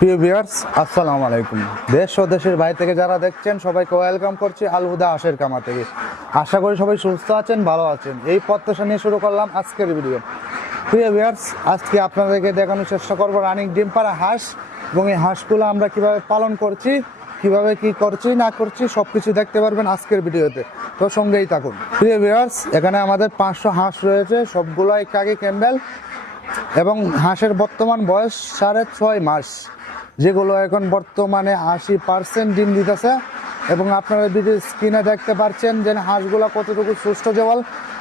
প্রিয় ভিউয়ার্স, আসসালামু আলাইকুম। দেশ ও দেশের বাইরে থেকে যারা দেখছেন, সবাইকে ওয়েলকাম করছি আলহুদা আশের কামা থেকে। আশা করি সবাই সুস্থ আছেন, ভালো আছেন। এই প্রত্যাশা নিয়ে শুরু করলাম আজকের ভিডিও। প্রিয় ভিউয়ার্স, আজকে আপনাদেরকে দেখানোর চেষ্টা করব রানিং ডিম পাড়া হাঁস এবং এই হাঁসগুলো আমরা কীভাবে পালন করছি, কীভাবে কি করছি, না করছি সব কিছু দেখতে পারবেন আজকের ভিডিওতে। তো সঙ্গেই থাকুন। প্রিয় ভিউয়ার্স, এখানে আমাদের পাঁচশো হাঁস রয়েছে সবগুলো সবগুলোই কাকি ক্যাম্বেল। এবং হাঁসের বর্তমান বয়স সাড়ে ছয় মাস, যেগুলো এখন বর্তমানে আশি পার্সেন্ট ডিম দিতেছে। এবং আপনারা ভিডিও স্ক্রিনে দেখতে পাচ্ছেন যে হাঁসগুলো কতটুকু সুস্থ জবল,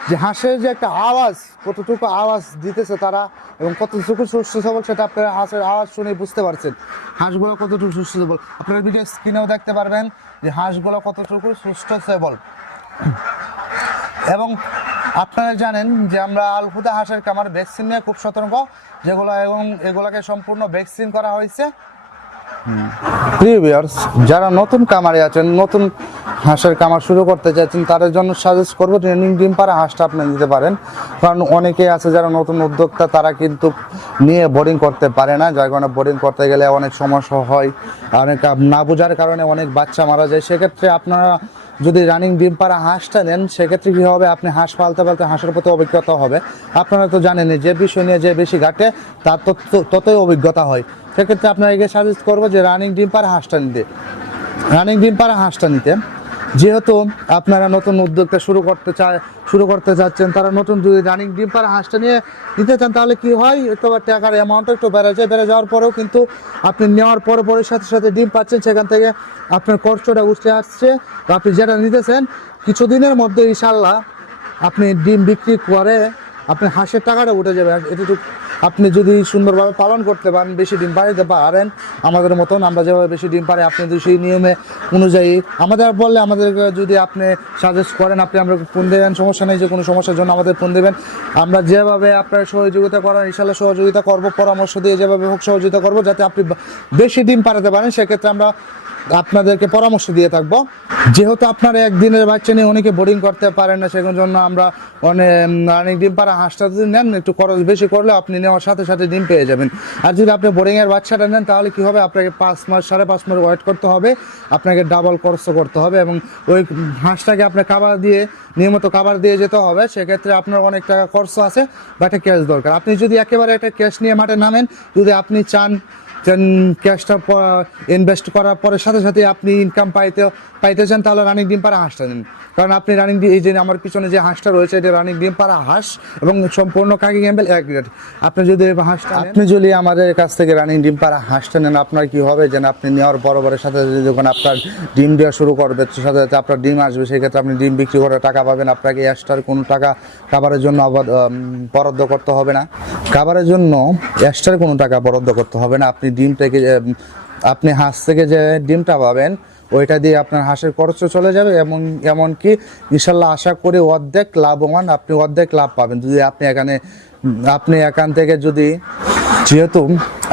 যে হাঁসের যে একটা আওয়াজ, কতটুকু আওয়াজ দিতেছে তারা এবং কতটুকু সুস্থ সবল সেটা আপনারা হাঁসের আওয়াজ শুনে বুঝতে পারছেন। হাঁসগুলো কতটুকু সুস্থ সবল? আপনারা ভিডিও স্ক্রিনেও দেখতে পারবেন যে হাঁসগুলো কতটুকু সুস্থ সবল। এবং আপনারা জানেন যে আমরা আলহুদা হাঁসের কামার ভ্যাকসিন নিয়ে খুব সতর্ক, যেগুলো এবং এগুলোকে সম্পূর্ণ ভ্যাকসিন করা হয়েছে। যারা নতুন কামারে আছেন, নতুন হাঁসের কামার শুরু করতে চাইছেন, তাদের জন্য সাজেস্ট করব ট্রেনিং ডিম পাড়া হাঁসটা আপনি নিতে পারেন। কারণ অনেকে আছে যারা নতুন উদ্যোক্তা, তারা কিন্তু নিয়ে বোর্ডিং করতে পারে না। যার কারণে বোরিং করতে গেলে অনেক সমস্যা হয়। অনেক না বোঝার কারণে অনেক বাচ্চা মারা যায়। সেক্ষেত্রে আপনারা যদি রানিং ডিম পাড়া হাঁসটা নেন, সেক্ষেত্রে কী হবে? আপনি হাঁস পালতে পালতে হাঁসের প্রতি অভিজ্ঞতা হবে। আপনারা তো জানেনই যে বিষয় নিয়ে যে বেশি ঘাটে, তার তত- ততই অভিজ্ঞতা হয়। সেক্ষেত্রে আপনাকে সাজেস্ট করব যে রানিং ডিম পাড়া হাঁসটা নিতে। রানিং ডিম পাড়া হাঁসটা নিতে। যেহেতু আপনারা নতুন উদ্যোগটা শুরু করতে চায় শুরু করতে চাচ্ছেন তারা নতুন যদি রানিং ডিম পাড়া হাঁসটা নিয়ে নিতে চান, তাহলে কি হয়? আবার টাকার অ্যামাউন্ট একটু বেড়ে যায়, বেড়ে যাওয়ার পরেও কিন্তু আপনি নেওয়ার পর পরে সাথে সাথে ডিম পাচ্ছেন, সেখান থেকে আপনার খরচটা উঠে আসছে। আপনি যেটা নিতেছেন, কিছুদিনের মধ্যে ইনশাল্লাহ আপনি ডিম বিক্রি করে আপনি হাঁসের টাকাটা উঠে যাবে। এটুকু আপনি যদি সুন্দরভাবে পালন করতে পারেন, বেশি ডিম পাড়িতে পারেন, আমাদের মতন আমরা যেভাবে বেশি ডিম পারি আপনি যদি সেই নিয়মে অনুযায়ী আমাদের বললে আমাদেরকে যদি আপনি সাজেস্ট করেন, আপনি আমরা ফোন দেবেন, সমস্যা নেই, যে কোনো সমস্যার জন্য আমাদের ফোন দেবেন। আমরা যেভাবে আপনার সহযোগিতা করেন ইনশাল্লাহ সহযোগিতা করব, পরামর্শ দিয়ে যেভাবে হোক সহযোগিতা করব, যাতে আপনি বেশি ডিম পাড়াতে পারেন, সেক্ষেত্রে আমরা আপনাদেরকে পরামর্শ দিয়ে থাকব। যেহেতু আপনারা একদিনের বাচ্চা নিয়ে অনেকে বোর্ডিং করতে পারেন না সেগুলোর জন্য আমরা অনেক ডিম পাড়া হাঁসটা যদি নেন, একটু খরচ বেশি করলে আপনি নেওয়ার সাথে সাথে ডিম পেয়ে যাবেন। আর যদি আপনি বোরিংয়ের বাচ্চাটা নেন, তাহলে কি হবে? আপনাকে পাঁচ মাস, সাড়ে পাঁচ মাস ওয়েট করতে হবে। আপনাকে ডাবল খরচ করতে হবে এবং ওই হাঁসটাকে আপনার খাবার দিয়ে, নিয়মিত কাবার দিয়ে যেতে হবে। সেক্ষেত্রে আপনার অনেক টাকা খরচ আছে বা একটা ক্যাশ দরকার। আপনি যদি একেবারে একটা ক্যাশ নিয়ে মাঠে নামেন, যদি আপনি চান দেন ক্যাশটা ইনভেস্ট করার পরে সাথে সাথে আপনি ইনকাম পাইতে পাইতে চান, তাহলে রানিং ডিম পাড়া হাঁসটা নিন। কারণ আপনি রানিং এই যে আমার পিছনে যে হাঁসটা রয়েছে, এটা রানিং ডিম পাড়া হাঁস এবং সম্পূর্ণ কাকি ক্যাম্বেল এক গ্রেড আপনি যদি হাঁসটা আপনি যদি আমাদের কাছ থেকে রানিং ডিম পাড়া হাঁসটা নেন, আপনার কি হবে? যেন আপনি নেওয়ার বরাবরের সাথে সাথে যখন আপনার ডিম দেওয়া শুরু করবে সাথে সাথে আপনার ডিম আসবে সেই ক্ষেত্রে আপনি ডিম বিক্রি করে টাকা পাবেন। আপনাকে এক্সট্রার কোনো টাকা খাবারের জন্য আবার বরাদ্দ করতে হবে না। খাবারের জন্য এক্সট্রার কোনো টাকা বরাদ্দ করতে হবে না। আপনি ডিম থেকে আপনি হাঁস থেকে যে ডিমটা পাবেন, ওইটা দিয়ে আপনার হাঁসের খরচও চলে যাবে। এমন, এমনকি ইনশাল্লাহ আশা করে অর্ধেক লাভবান আপনি অর্ধেক লাভ পাবেন। যদি আপনি এখানে আপনি এখান থেকে যদি যেহেতু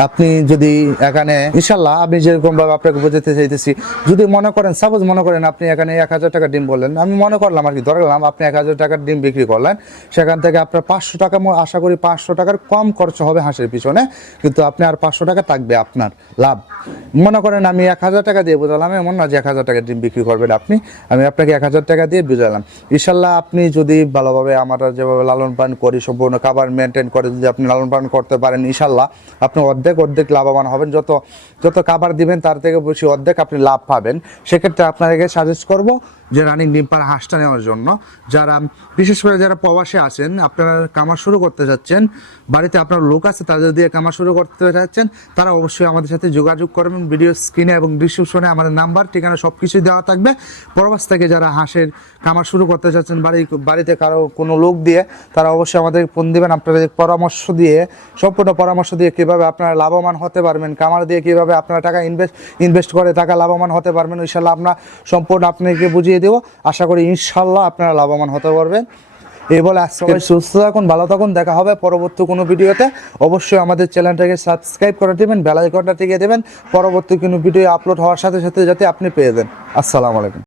আপনি যদি এখানে, ইনশাল্লাহ আমি যেরকম ভাবে আপনাকে বোঝাতে চাইতেছি, যদি মনে করেন সাপোজ মনে করেন আপনি এখানে এক হাজার টাকা ডিম বললেন, আমি মনে করলাম আর কি ধরলাম আপনি এক হাজার টাকার ডিম বিক্রি করলেন, সেখান থেকে আপনার পাঁচশো টাকা আশা করি পাঁচশো টাকার কম খরচ হবে হাঁসের পিছনে, কিন্তু আপনি আর পাঁচশো টাকা থাকবে আপনার লাভ। মনে করেন আমি এক হাজার টাকা দিয়ে বোঝালাম এমন না যে এক হাজার টাকার ডিম বিক্রি করবেন আপনি, আমি আপনাকে এক হাজার টাকা দিয়ে বুঝালাম। ইনশাল্লাহ আপনি যদি ভালোভাবে আমরা যেভাবে লালন পালন করি, সম্পূর্ণ খাবার মেনটেন করে, যদি আপনি লালন পালন করতে পারেন, ইনশাল্লাহ আপনি অর্ধেক অর্ধেক লাভবান হবেন। যত যত খাবার দিবেন, তার থেকে বেশি অর্ধেক আপনি লাভ পাবেন। সেক্ষেত্রে আপনাদেরকে সাজেস্ট করব যে রানিং ডিম হাঁসটা নেওয়ার জন্য। যারা, বিশেষ করে যারা প্রবাসে আছেন, আপনারা কামার শুরু করতে চাচ্ছেন বাড়িতে আপনার লোক আছে, তাদের দিয়ে কামার শুরু করতে চাচ্ছেন তারা অবশ্যই আমাদের সাথে যোগাযোগ করবেন ভিডিও স্ক্রিনে এবং ডিসক্রিপশনে আমাদের নাম্বার, ঠিকানা সব কিছুই দেওয়া থাকবে। প্রবাস থেকে যারা হাঁসের কামার শুরু করতে চাচ্ছেন বাড়ি, বাড়িতে কারও কোনো লোক দিয়ে, তারা অবশ্যই আমাদের ফোন দেবেন, আপনাদের পরামর্শ দিয়ে, সম্পূর্ণ পরামর্শ দিয়ে কীভাবে আপনারা লাভবান হতে পারবেন, কামার দিয়ে কীভাবে আপনারা টাকা ইনভেস্ট ইনভেস্ট করে টাকা লাভবান হতে পারবেন ইনশাল্লাহ আপনার সম্পূর্ণ আপনাকে বুঝিয়ে দেবো। আশা করি ইনশাল্লাহ আপনারা লাভবান হতে পারবেন। এই বলে আজকে সুস্থ থাকুন ভালো থাকুন। দেখা হবে পরবর্তী কোনো ভিডিওতে। অবশ্যই আমাদের চ্যানেলটাকে সাবস্ক্রাইব করে দেবেন বেল আইকনটা টিকে দেবেন। পরবর্তী কোনো ভিডিও আপলোড হওয়ার সাথে সাথে যাতে আপনি পেয়ে দেন আসসালামু আলাইকুম।